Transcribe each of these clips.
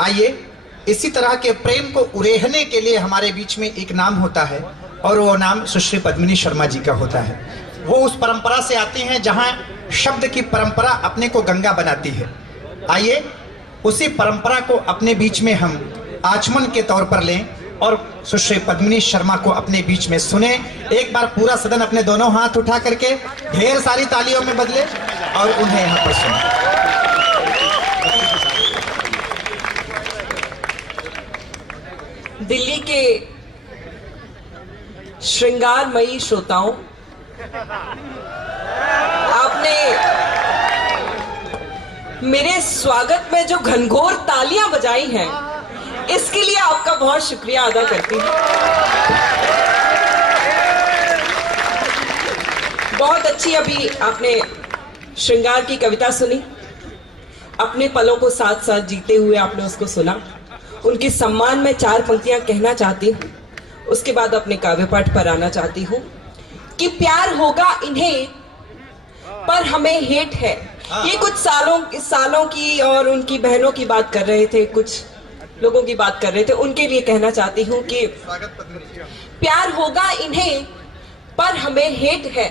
आइए, इसी तरह के प्रेम को उरेहने के लिए हमारे बीच में एक नाम होता है और वो नाम सुश्री पद्मिनी शर्मा जी का होता है। वो उस परंपरा से आती हैं जहां शब्द की परंपरा अपने को गंगा बनाती है। आइए उसी परंपरा को अपने बीच में हम आचमन के तौर पर लें और सुश्री पद्मिनी शर्मा को अपने बीच में सुने। एक बार पूरा सदन अपने दोनों हाथ उठा करके ढेर सारी तालियों में बदले और उन्हें यहाँ पर सुने। दिल्ली के श्रृंगारमयी श्रोताओं, आपने मेरे स्वागत में जो घनघोर तालियां बजाई हैं, इसके लिए आपका बहुत शुक्रिया अदा करती हूं। बहुत अच्छी अभी आपने श्रृंगार की कविता सुनी, अपने पलों को साथ साथ जीते हुए आपने उसको सुना। उनके सम्मान में 4 पंक्तियां कहना चाहती हूँ, उसके बाद अपने काव्य पाठ पर आना चाहती हूँ कि प्यार होगा इन्हें पर हमें हेट है। ये कुछ सालों की और उनकी बहनों की बात कर रहे थे, कुछ लोगों की बात कर रहे थे, उनके लिए कहना चाहती हूँ कि प्यार होगा इन्हें पर हमें हेट है,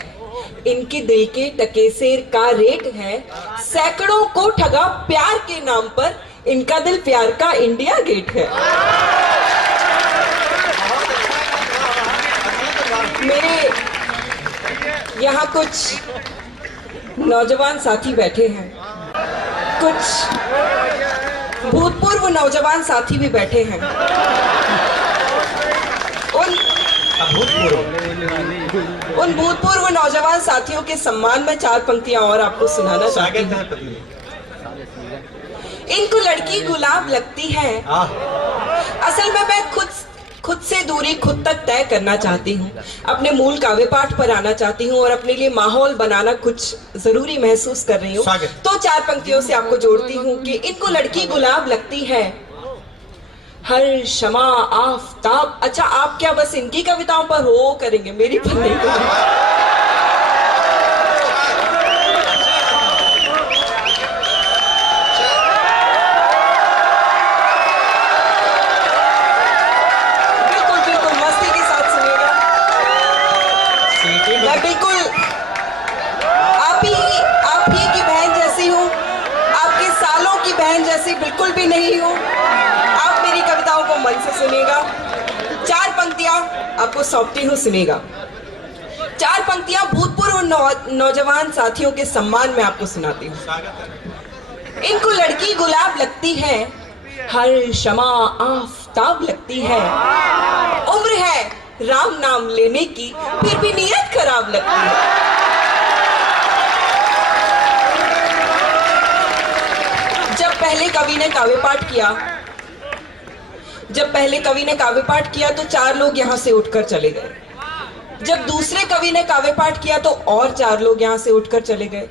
इनके दिल के टकेसेर का रेट है, सैकड़ों को ठगा प्यार के नाम पर, इनका दिल प्यार का इंडिया गेट है। मेरे यहाँ कुछ नौजवान साथी बैठे हैं, कुछ भूतपूर्व नौजवान साथी भी बैठे हैं। उन भूतपूर्व नौजवान साथियों के सम्मान में 4 पंक्तियां और आपको सुनाना चाहती हूँ। इनको लड़की गुलाब लगती है, असल में मैं खुद से दूरी खुद तक तय करना चाहती हूँ। अपने मूल काव्य पाठ पर आना चाहती हूँ और अपने लिए माहौल बनाना कुछ जरूरी महसूस कर रही हूँ। तो 4 पंक्तियों से आपको जोड़ती हूँ कि इनको लड़की गुलाब लगती है, हर शमा आफताब। अच्छा, आप क्या बस इनकी कविताओं पर हो करेंगे, मेरी पर नहीं करेंगे। बिल्कुल आप ही की बहन जैसी हूँ, आपके सालों की बहन जैसी बिल्कुल भी नहीं हूँ। आप मेरी कविताओं को मन से सुनिएगा। 4 पंक्तियां आपको सौंपती हूँ, सुनिएगा। 4 पंक्तियां भूतपूर्व नौजवान साथियों के सम्मान में आपको सुनाती हूँ। इनको लड़की गुलाब लगती है, हर शमा आफताब लगती है, उम्र है राम नाम लेने की फिर भी नीयत खराब लगती है। जब पहले कवि ने काव्य पाठ किया तो 4 लोग यहाँ से उठकर चले गए। जब दूसरे कवि ने काव्य पाठ किया तो और 4 लोग यहाँ से उठकर चले गए।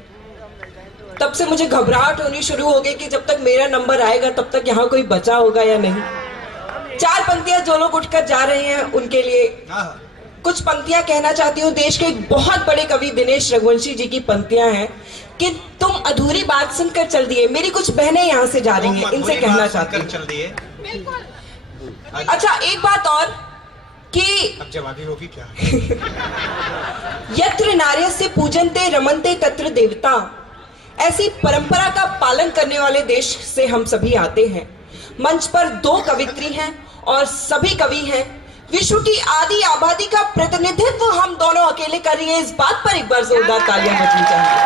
तब से मुझे घबराहट होनी शुरू हो गई कि जब तक मेरा नंबर आएगा तब तक यहाँ कोई बचा होगा या नहीं। 4 पंक्तियां जो लोग उठकर जा रहे हैं उनके लिए कुछ पंक्तियां कहना चाहती हूँ। देश के एक बहुत बड़े कवि दिनेश रघुवंशी जी की पंक्तियां हैं कि तुम अधूरी बात सुनकर चल दिए। मेरी कुछ बहनें यहाँ से जा रही हैं, इनसे कहना चाहती हूँ। अच्छा, एक बात और कि अब जवाबी होगी क्या? यत्र नार्यस्य पूजन्ते रमन्ते तत्र देवता, ऐसी परंपरा का पालन करने वाले देश से हम सभी आते हैं। मंच पर 2 कवित्री हैं और सभी कवि हैं। विश्व की आदि आबादी का प्रतिनिधित्व हम दोनों अकेले कर रही हैं। इस बात पर एक बार जोरदार तालियां बजनी चाहिए।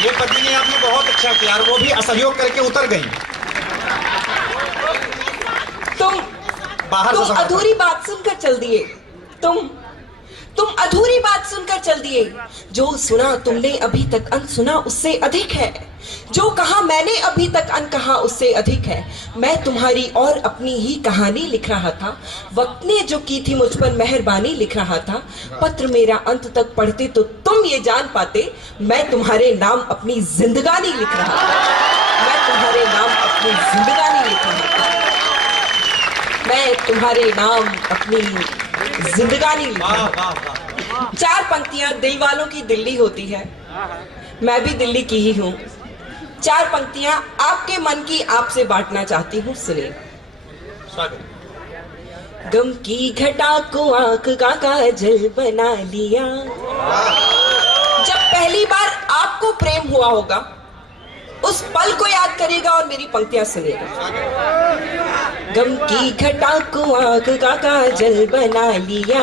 ये पत्नी आपने बहुत अच्छा किया, वो भी असहयोग करके उतर गई। तुम अधूरी बात सुनकर चल दिए। तुम अधूरी बात सुनकर चल दिए। जो सुना तुमने अभी तक अनसुना उससे अधिक है, जो कहा मैंने अभी तक अनकहा उससे अधिक है। मैं तुम्हारी और अपनी ही कहानी लिख रहा था, वक्त ने जो की थी मुझ पर मेहरबानी लिख रहा था। पत्र मेरा अंत तक पढ़ते तो तुम ये जान पाते, मैं तुम्हारे नाम अपनी जिंदगानी लिख रहा था। मैं तुम्हारे नाम अपनी जिंदगानी लिख रहा था। मैं तुम्हारे नाम अपनी जिंदगानी लिख रहा था। 4 पंक्तियां दिल वालों की दिल्ली होती है। मैं भी दिल्ली की ही हूँ। चार पंक्तियां आपके मन की आपसे बांटना चाहती हूँ, सुनिए। गम की घटा को आंख का काजल बना लिया। जब पहली बार आपको प्रेम हुआ होगा उस पल को याद करेगा और मेरी पंक्तियां सुनेगा। गम की घटा को आंख का काजल बना लिया,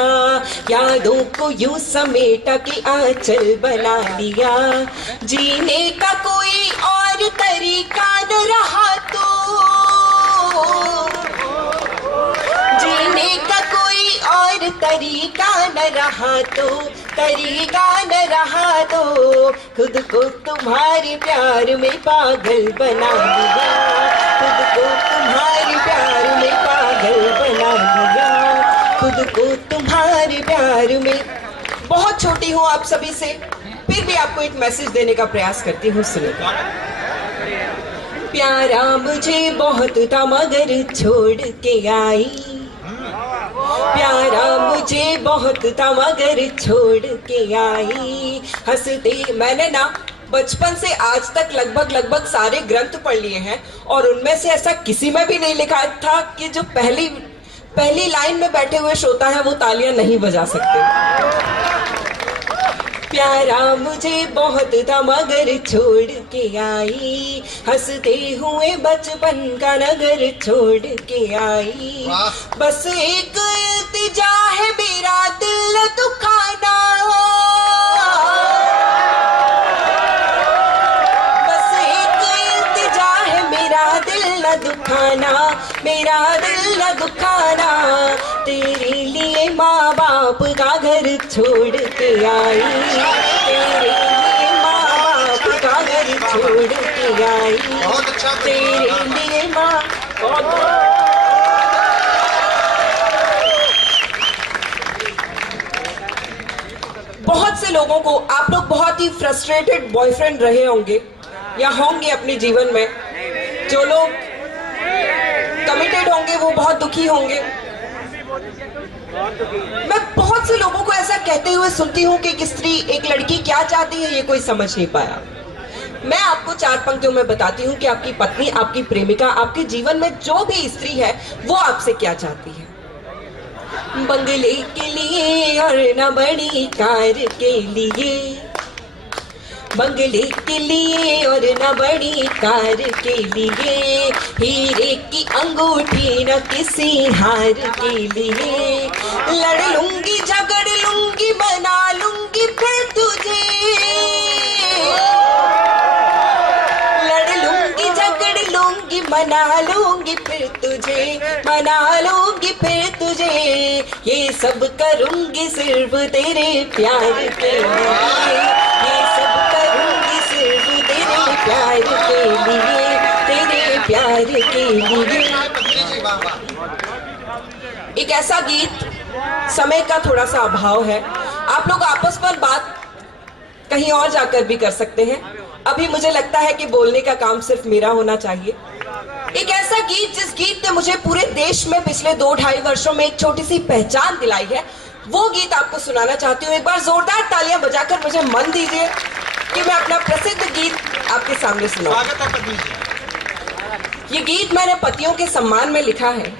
यादों को यूं समेटा के आंचल बना लिया। जीने का कोई और तरीका न रहा तो, जीने का कोई और तरीका न रहा तो, तरीका न रहा तो खुद को तुम्हारे प्यार में पागल बना लिया। खुद को तुम्हारे प्यार में पागल बना लिया। खुद को तुम्हारे प्यार में। बहुत छोटी हूँ आप सभी से, फिर भी आपको एक मैसेज देने का प्रयास करती हूँ, सुनो। प्यारा मुझे बहुत था मगर छोड़ के आई। प्यारा मुझे बहुत था मगर छोड़ के आई। हंसते मैंने ना बचपन से आज तक लगभग सारे ग्रंथ पढ़ लिए हैं और उनमें से ऐसा किसी में भी नहीं लिखा था कि जो पहली लाइन में बैठे हुए श्रोता है वो तालियां नहीं बजा सकते। प्यारा मुझे बहुत था मगर छोड़ के आई। हंसते हुए बचपन का नगर छोड़ के आई। बस एक इल्तिजा है मेरा दिल न दुखाना। बस एक इल्तिजा है मेरा दिल न दुखाना, मेरा दिल न दुखाना। तेरे लिए माँ बाप का घर छोड़ के आई। तेरे लिए माँ बाप का घर छोड़ के आई। तेरे लिए माँ। बहुत से लोगों को, आप लोग बहुत ही फ्रस्ट्रेटेड बॉयफ्रेंड रहे होंगे या होंगे अपने जीवन में। जो लोग कमिटेड होंगे वो बहुत दुखी होंगे। मैं बहुत से लोगों को ऐसा कहते हुए सुनती हूँ कि एक स्त्री, एक लड़की क्या चाहती है ये कोई समझ नहीं पाया। मैं आपको चार पंक्तियों में बताती हूँ कि आपकी पत्नी, आपकी प्रेमिका, आपके जीवन में जो भी स्त्री है वो आपसे क्या चाहती है। बंगले के लिए और न बड़ी कार के लिए, बंगले के लिए और न बड़ी कार के लिए, हीरे की अंगूठी न किसी हार के लिए। लड़ लूंगी झगड़ लूंगी बना लूंगी फिर तुझे। लड़ लूंगी झगड़ लूंगी मना लूंगी फिर तुझे, मना लूंगी फिर तुझे। ये सब करूंगी सिर्फ तेरे प्यार के लिए। ये सब करूंगी सिर्फ तेरे प्यार के लिए, तेरे प्यार के लिए। एक ऐसा गीत, समय का थोड़ा सा अभाव है, आप लोग आपस में बात कहीं और जाकर भी कर सकते हैं। अभी मुझे लगता है कि बोलने का काम सिर्फ मेरा होना चाहिए। एक ऐसा गीत जिस गीत ने मुझे पूरे देश में पिछले 2-2.5 वर्षों में एक छोटी सी पहचान दिलाई है, वो गीत आपको सुनाना चाहती हूँ। एक बार जोरदार तालियां बजाकर मुझे मन दीजिए कि मैं अपना प्रसिद्ध गीत आपके सामने सुनाऊं। ये गीत मैंने पतियों के सम्मान में लिखा है।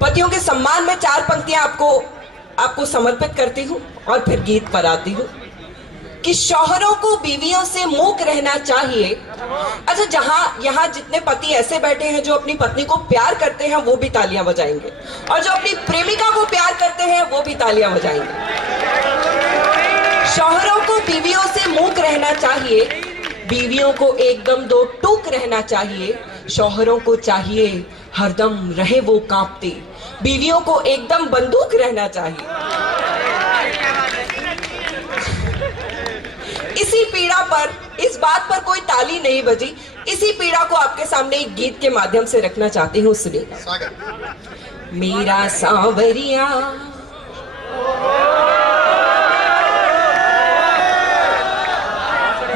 पतियों के सम्मान में चार पंक्तियां आपको समर्पित करती हूँ और फिर गीत पर आती हूँ कि शौहरों को बीवियों से मूक रहना चाहिए। अच्छा, यहाँ जितने पति ऐसे बैठे हैं जो अपनी पत्नी को प्यार करते हैं वो भी तालियां बजाएंगे, और जो अपनी प्रेमिका को प्यार करते हैं वो भी तालियां बजाएंगे। शौहरों को बीवियों से मूक रहना चाहिए, बीवियों को एकदम दो टूक रहना चाहिए। शौहरों को चाहिए हरदम रहे वो कांपते, बीवियों को एकदम बंदूक रहना चाहिए। इसी पीड़ा पर, इस बात पर कोई ताली नहीं बजी, इसी पीड़ा को आपके सामने एक गीत के माध्यम से रखना चाहती हूँ, सुनिए। मेरा सांवरिया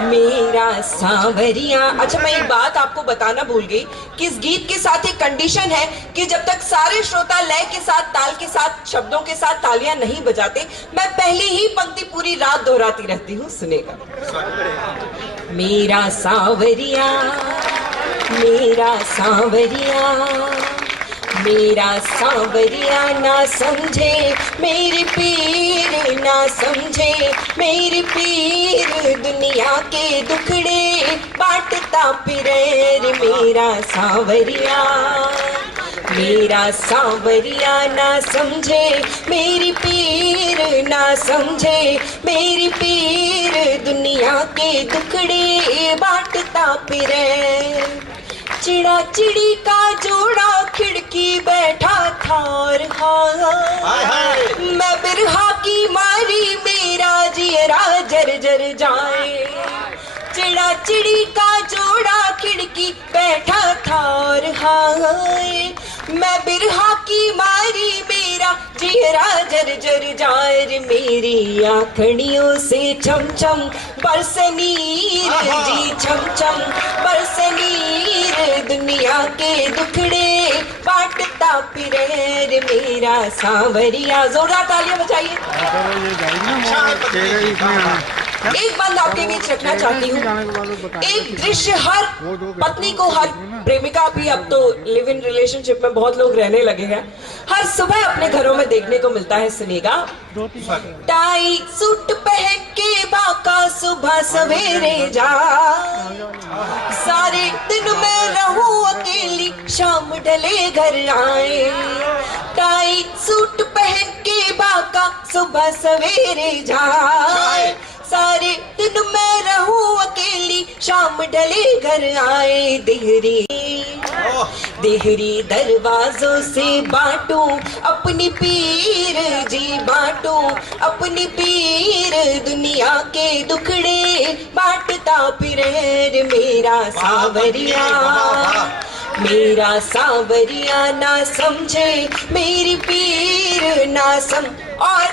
मेरा सांवरिया। अच्छा, मैं एक बात आपको बताना भूल गई कि इस गीत के साथ एक कंडीशन है कि जब तक सारे श्रोता लय के साथ, ताल के साथ, शब्दों के साथ तालियां नहीं बजाते, मैं पहली ही पंक्ति पूरी रात दोहराती रहती हूँ, सुनेगा। मेरा सावरिया, मेरा सावरिया, मेरा सावरिया ना समझे मेरी पीर, ना समझे मेरी पीर, दुनिया के दुखड़े बांटता फिरे रे मेरा सावरिया। मेरा सावरिया ना समझे मेरी पीर, ना समझे मेरी पीर, दुनिया के दुखड़े बांटता फिरे। चिड़ा चिड़ी का जोड़ा खिड़की बैठा था और मैं बिरहा की मारी मेरा जियरा जर जाए। चिड़ा चिड़ी का जोड़ा खिड़की बैठा था और मैं बिरहा की मारी मेरा जियरा जर जाए रे मेरी आँखड़ियों से छम छम बरसनीर जी, छम छम बरसनीर, दुनिया के दुखड़े बांटता फिरे रे मेरा सावरिया। जोरदार तालियां बजाइए। एक बात आपके बीच रखना चाहती हूँ, एक दृश्य हर पत्नी को, हर प्रेमिका भी, अब तो लिव इन रिलेशनशिप में बहुत लोग रहने लगे हैं, हर सुबह अपने घरों में देखने को मिलता है। सुनिएगा। टाई सूट पहन के बाका सुबह सवेरे जा, सारे दिन मैं रहूं अकेली शाम ढले घर आए। टाई सूट पहन के बाका सुबह सवेरे जाए, सारे दिन मैं रहूं अकेली शाम ढले घर आए। देहरी देहरी दरवाजों से बांटूं अपनी पीर जी, बांटूं अपनी पीर, दुनिया के दुखड़े बांटता फिरे रे मेरा सावरिया। मेरा सावरिया ना समझे मेरी पीर, ना सम। और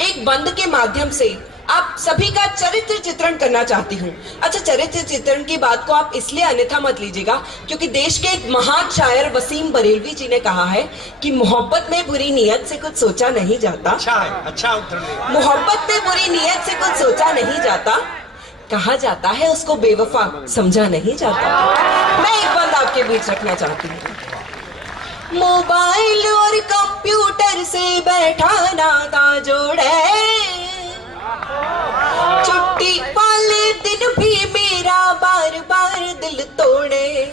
एक बंद के माध्यम से आप सभी का चरित्र चित्रण करना चाहती हूँ। अच्छा, चरित्र चित्रण की बात को आप इसलिए अन्यथा मत लीजिएगा क्योंकि देश के एक महान शायर वसीम बरेलवी जी ने कहा है कि मोहब्बत में बुरी नीयत से कुछ सोचा नहीं जाता। अच्छा उत्तर। मोहब्बत में बुरी नीयत से कुछ सोचा नहीं जाता, कहा जाता है उसको बेवफा समझा नहीं जाता। मैं एक बात आपके बीच रखना चाहती हूँ। मोबाइल और कंप्यूटर से बैठा नाता जोड़े, छुट्टी वाले दिन भी मेरा बार बार दिल तोड़े।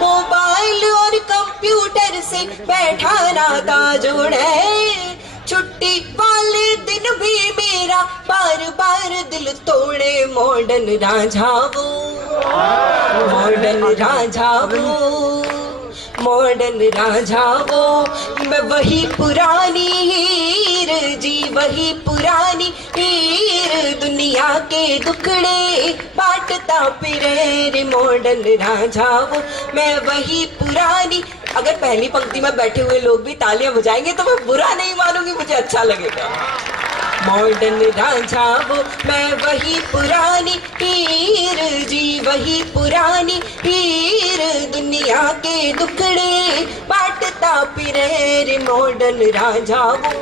मोबाइल और कंप्यूटर से बैठा नाता जोड़े, छुट्टी वाले दिन भी मेरा बार बार दिल तोड़े। मॉडर्न रांझा वो, मॉडर्न रांझा वो, मॉडर्न रांझा वो, मैं वही पुरानी हीर जी, वही पुरानी हीर, दुनिया के दुखड़े बांटता फिरे रे मॉडर्न रांझा वो, मैं वही पुरानी। अगर पहली पंक्ति में बैठे हुए लोग भी तालियां बजाएंगे तो मैं बुरा नहीं मानूंगी, मुझे अच्छा लगेगा। मॉडर्न रांझा वो, मैं वही पुरानी हीर जी, वही पुरानी हीर, दुनिया के दुखड़े बांटता फिरे रे मॉडर्न रांझा वो,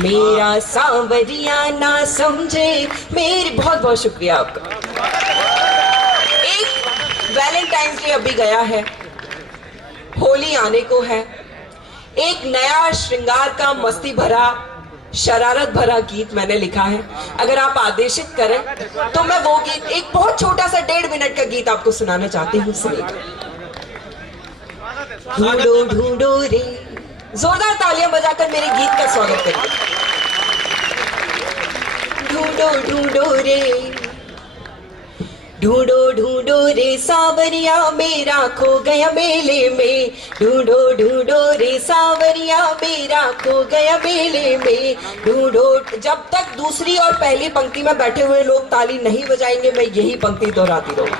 मेरा सांवरिया ना समझे मेरी। बहुत बहुत शुक्रिया आपका। एक वैलेंटाइंस डे अभी गया है, होली आने को है, एक नया श्रृंगार का मस्ती भरा शरारत भरा गीत मैंने लिखा है। अगर आप आदेशित करें तो मैं वो गीत, एक बहुत छोटा सा 1.5 मिनट का गीत आपको सुनाना चाहती हूँ। ढूंढो ढूंढो रे, जोरदार तालियां बजाकर मेरे गीत का स्वागत करिए। ढूंढो ढूंढो रे, ढूंढो ढूंढो रे सावरिया मेरा खो गया मेले में, ढूंढो ढूंढो रे सावरिया मेरा खो गया मेले में। ढूंढो, जब तक दूसरी और पहली पंक्ति में बैठे हुए लोग ताली नहीं बजाएंगे मैं यही पंक्ति दोहराती रहूंगी।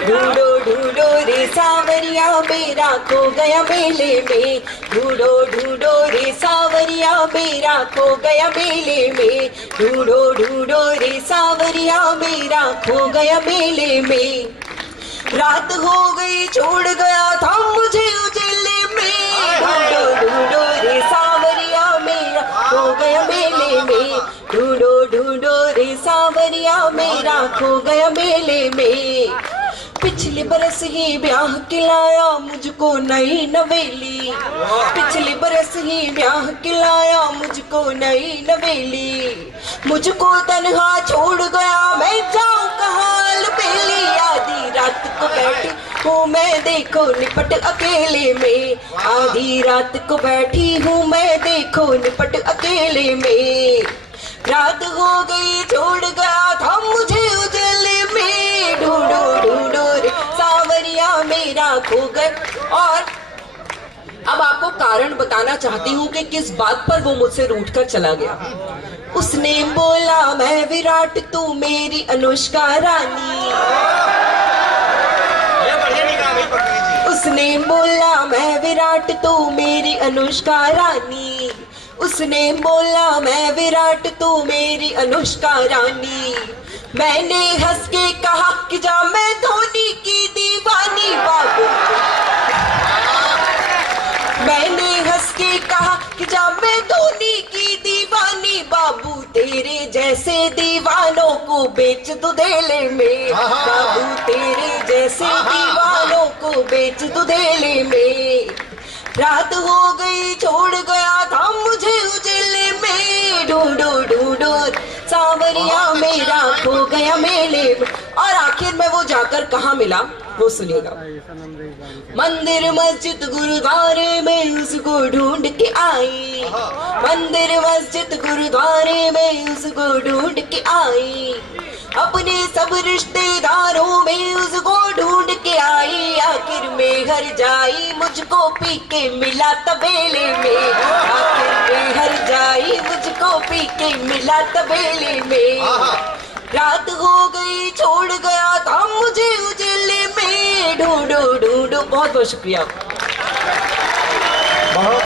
ढूंढो ढूंढो रे सावरिया मेरा खो गया मेले में, ढूंढो ढूंढो रे सावरिया मेरा खो गया मेले में, ढूंढो ढूंढो रे सावरिया मेरा खो गया मेले में। रात हो गई छोड़ गया था मुझे उजेले में, ढूंढो ढूंढो रे सावरिया मेरा खो गया मेले में, ढूंढो ढूंढो रे सावरिया सावरिया मेरा खो गया मेले में। पिछले बरस ही ब्याह खिलाया मुझको नई नवेली, पिछले बरस ही ब्याह खिलाया मुझको नई नवेली। मुझको तन्हा छोड़ गया मैं जाऊं कहाँ लपेली। आधी रात को बैठी हूँ मैं देखो निपट अकेले में, आधी रात को बैठी हूँ मैं देखो निपट अकेले में। रात हो गई छोड़ गया था मुझे उजले में, ढूंढो ढूंढो रे सावरिया मेरा खो गए। और अब आपको कारण बताना चाहती हूँ कि किस बात पर वो मुझसे रूठ कर चला गया। उसने बोला मैं विराट तू मेरी अनुष्का रानी, उसने बोला मैं विराट तू मेरी अनुष्का रानी, उसने बोला मैं विराट तू मेरी अनुष्का रानी। मैंने हंस के कहा कि जा मैं धोनी की दीवानी बाबू, मैंने हंस के कहा कि जा मैं धोनी की दीवानी बाबू। तेरे जैसे दीवानों को बेच दो धेले में, बाबू तेरे जैसे दीवानों को बेच दो धेले में। रात हो गई छोड़ गया था मुझे उजले में, ढूंढो ढूंढो सावरिया मेरा खो गया मेले में। और आखिर में वो जाकर कहाँ मिला वो सुनिएगा। मंदिर मस्जिद गुरुद्वारे में उसको ढूंढ के आई, मंदिर मस्जिद गुरुद्वारे में उसको ढूंढ के आई। अपने सब रिश्तेदारों में उसको ढूंढ के आई। आखिर में घर जाई मुझको पी के मिला तबेले में, आखिर में घर जाई मुझको पी के मिला तबेले में। रात हो गई छोड़ गया था मुझे उजले में, ढूंढो ढूंढो। बहुत बहुत शुक्रिया।